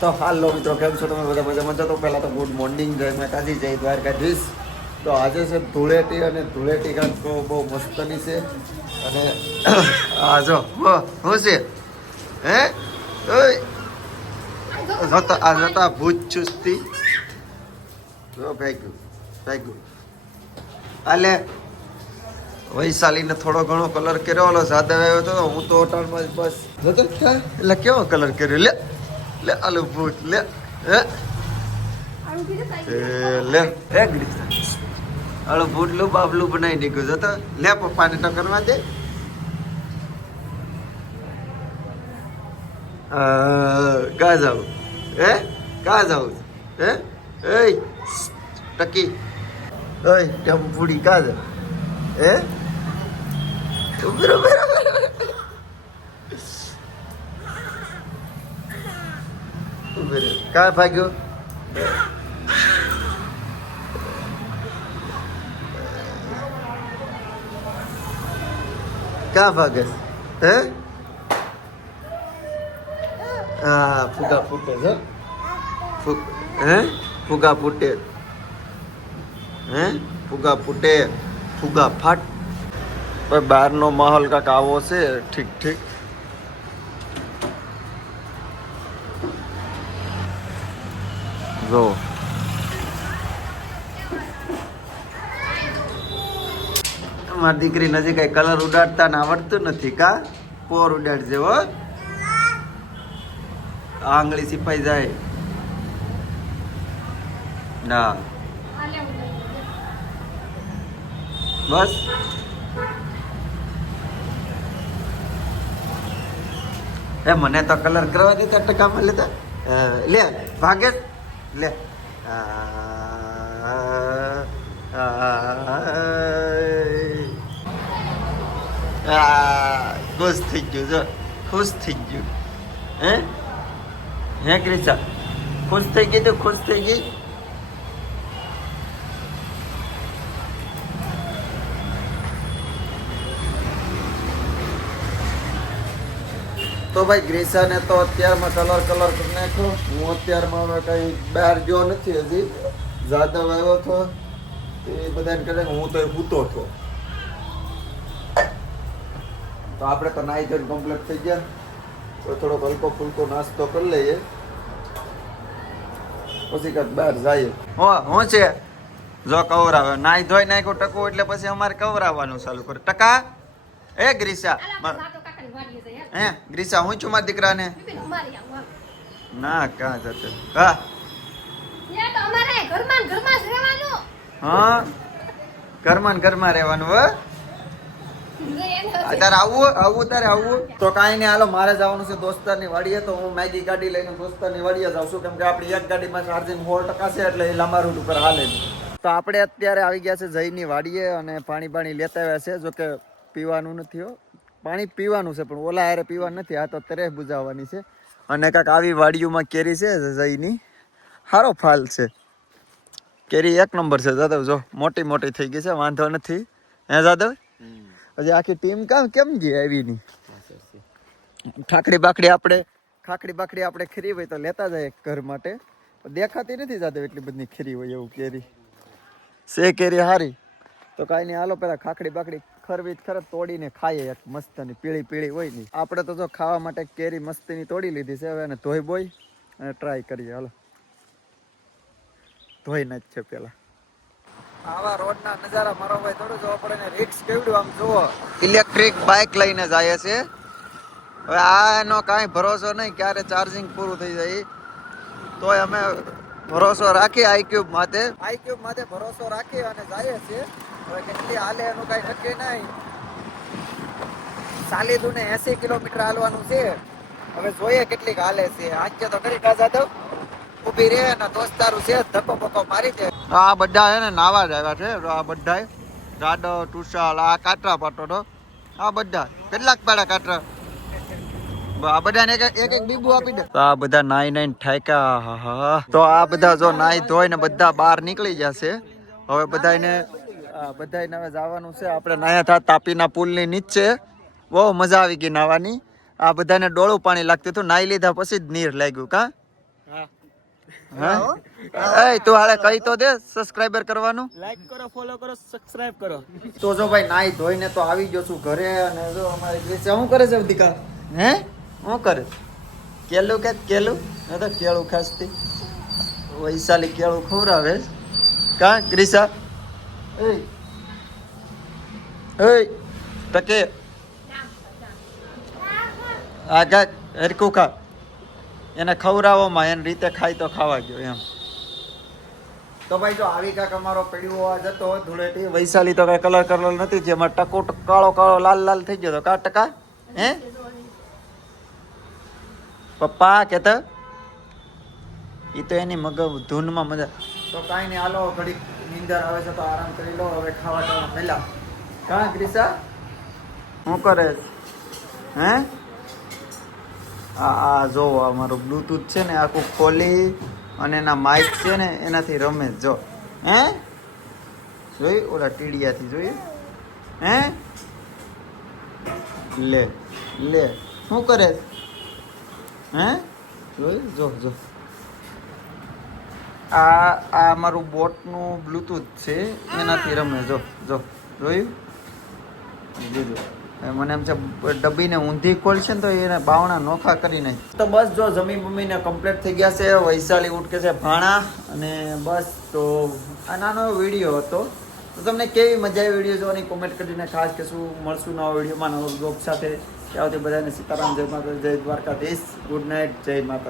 તો હાલો મિત્રો, કેમ છો તમે બધા? મજામાં છો? તો પહેલાં તો ગુડ મોર્નિંગ, જય માતાજી, જય દ્વારકાધીશ. તો આજે છે ધૂળેટી, અને ધૂળેટી કાંક તો બહુ મસ્તની છે. અને આ જો શું છે હે આ જતા ભૂત ચુસ્તી જો ભાગ્યું આલે વૈશાલીને થોડો ઘણો કલર કર્યો, ઓલો સાદા આવ્યો હતો. હું તો હોટલમાં બસ જતો એટલે કેવો કલર કર્યો, લે લે આલુ ભૂત લે હે લે હે ગ્રીસા આલુ ભૂટલું બાબલું બનાવી નીકળ્યું. જતો લે પપ્પાને તો કરવા દે. કા જાવ હે કા જાવ હે એ ટકી ઓય ટમપુડી કા જાવ હે બરોબર કા ભાગ્યો કા ભાગે હે હા ફુગા ફૂટે છે હે ફુગા ફૂટે હે ફુગા ફૂટે ફુગા ફાટ. બહારનો માહોલ કાંક આવો છે. ઠીક ઠીક. જો મારી દીકરી નજીક કઈ કલર ઉડાડતા ને આવડતું નથી. કા પોર ઉડાડજે હો, આંગળી સિપાઈ જાય ના. બસ એ મને તો કલર કરવા દેતા ટકામાં લેતા. લે ભાગે લે ખુશ થઈ ગયું. જો ખુશ થઈ ગયું હે હે ક્રિશા ખુશ થઈ ગઈ. તો ખુશ થઈ ગઈ. તો ભાઈ ગ્રીસાને તો અત્યારમાં કલર કરી નાખ્યો. હું અત્યારમાં હવે કઈ બહાર ગયો નથી. હજી જાદવ આવ્યો હતો એ બધાને કરે, હું તો સૂતો હતો. તો આપણે તો નાઈ ધોઈને કમ્પ્લીટ થઈ ગયા. તો થોડોક હલકો ફૂલકો નાસ્તો કરી લઈએ, પછી કાંઈક બહાર જઈએ. હું છે જો કવરાવે નાઈ ધોઈ નાખ્યો ટકો એટલે પછી અમારે કવરાવવાનું ચાલુ કરે. ટકા એ ગ્રીસા હે ગ્રીસા હું છું મારા દીકરાને ના ક્યાં જતો. હા હા ઘરમાં રહેવાનું હો. તારે આવું તારે આવવું તો કાંઈ નહીં. હાલો મારે જવાનું છે દોસ્તારની વાડીએ. તો હું મેગી ગાડી લઈને દોસ્તારની વાડીએ જાઉં છું, કેમ કે આપણી એક ગાડીમાં ચાર્જિંગ 100% છે, એટલે એ લાંબા રૂટ ઉપર હાલે. તો આપણે અત્યારે આવી ગયા છે જયની વાડીએ, અને પાણી લેતા આવ્યા છે. જો કે પીવાનું નથી હો, પાણી પીવાનું છે પણ ઓલા હારે પીવાનું નથી. આ તો તરેહ બુજાવવાની છે. અને કાંઈક આવી વાડીઓમાં કેરી છે જયની, સારો ફાલ છે. કેરી એક નંબર છે જાદવ. જો મોટી થઈ ગઈ છે, વાંધો નથી હે જાદવ. હજી આખી ટીમ કેમ ગઈ આવી ની. ખાખડી બાખડી આપણે ખરી હોય તો લેતા જાય ઘર માટે. દેખાતી નથી જાદવ એટલી બધી ખરી હોય એવું. કેરી છે કેરી હારી. તો કાંઈ નહીં હાલો પેલા ખાખડી બાખડી ખરવી ખરે તોડીને ખાઈએ. એક મસ્તની પીળી હોય ની. આપણે તો જો ખાવા માટે કેરી મસ્તીની તોડી લીધી છે. હવે એને ધોઈ બોઈ અને ટ્રાય કરીએ. હાલો ધોઈ નાખ છે પેલા. આવા રોડના નજારા મારો ભાઈ થોડું જોવા પડે ને. રિક્સ કેવડું આમ જુઓ. ઇલેક્ટ્રિક બાઇક લઈને જાય છે. હવે આ એનો કાંઈ ભરોસો નહીં, ક્યારે ચાર્જિંગ પૂરું થઈ જાય. તોય અમે ભરોસો રાખી આઈક્યુબ માથે ભરોસો રાખી અને જઈએ છીએ. હવે કેટલી હાલે એનું કઈ નક્કી નહીં. ચાલીસું ને 80 કિલોમીટર હાલવાનું છે. હવે જોઈએ કેટલીક હાલે છે. આજે તો કરી જાદવ ઉભી રે ને દોસ્તારું છે ધક્કો બક્કો મારી દે. આ બધા હે ને નાવા જ આવ્યા છે. આ બધા રાડો ટુસાલ આ કાટરા પાટો આ બધા કેટલાક પાડા કાટરા. આ બધાને એક બીબુ આપી દે. તો આ બધા નાઈ ઠાક્યા. તો આ બધા જો નાઈ ધોઈ ને બધા બહાર નીકળી જશે. હવે બધાને હવે જવાનું છે. આપણે નાયા હતા તાપીના પુલની નીચે. બહુ મજા આવી ગઈ નાવાની. આ બધાને ડોળું પાણી લાગતું હતું. નાઈ લીધા પછી જ નીર લાગ્યું. કા હા એ તું હાલે કઈ તો દે સબસ્ક્રાઇબર કરવાનું લાઈક કરો, ફોલો કરો, સબસ્ક્રાઇબ કરો. તો જો ભાઈ નાઈ ધોઈને તો આવી ગયો છું ઘરે અને જો અમારી ગ્રીસા શું કરે છે અવધિકા હે શું કરે કેલું કેલું તો કેળું ખાસતી વૈશાલી કેળું ખવડાવે કા ગ્રીસા એ ટકે આગા હરકું ખા એને ખવડાવવામાં એની રીતે ખાય તો ખાવા ગયો એમ તો ભાઈ જો આવી કાંક અમારો પેઢીઓ આ જતો ધૂળેટી વૈશાલી તો કઈ કલર નથી જેમાં ટકો કાળો લાલ થઈ ગયો તો કા ટકા હે પપ્પા કેતા ઈ તો એની મગજ ધૂનમાં મજા તો કાંઈ નહીં હાલો ઘડી નીંદર આવે છે તો આરામ કરી લો હવે ખાવા જવા પહેલા કા ગ્રીસા શું કરે હે આ જો અમારું બ્લૂટૂથ છે ને આખું ખોલી અને એના માઇક છે ને એનાથી રમે જો હે જોઈ ઓલા ટીડિયાથી જોયું હે લે શું કરે હે જોઈ જો આ અમારું બોટનું બ્લૂટૂથ છે એનાથી રમે જો જોયું મને એમ છે ડબ્બીને ઊંધી ખોલશે ને તો એને બાવણા નોખા કરી નાખી તો બસ જો જમી બમીને કમ્પ્લીટ થઈ ગયા છે વૈશાલી ઉઠકે છે ભાણા અને બસ તો આ નાનો વિડીયો હતો તો તમને કેવી મજા આવી વિડીયો જોવાની કોમેન્ટ કરીને ખાસ કે શું મળશું નવા વિડીયોમાં નવો બ્લોગ સાથે ત્યાંથી બધાને સીતારામ જય માતા જય દ્વારકાધીશ ગુડ નાઇટ જય માતા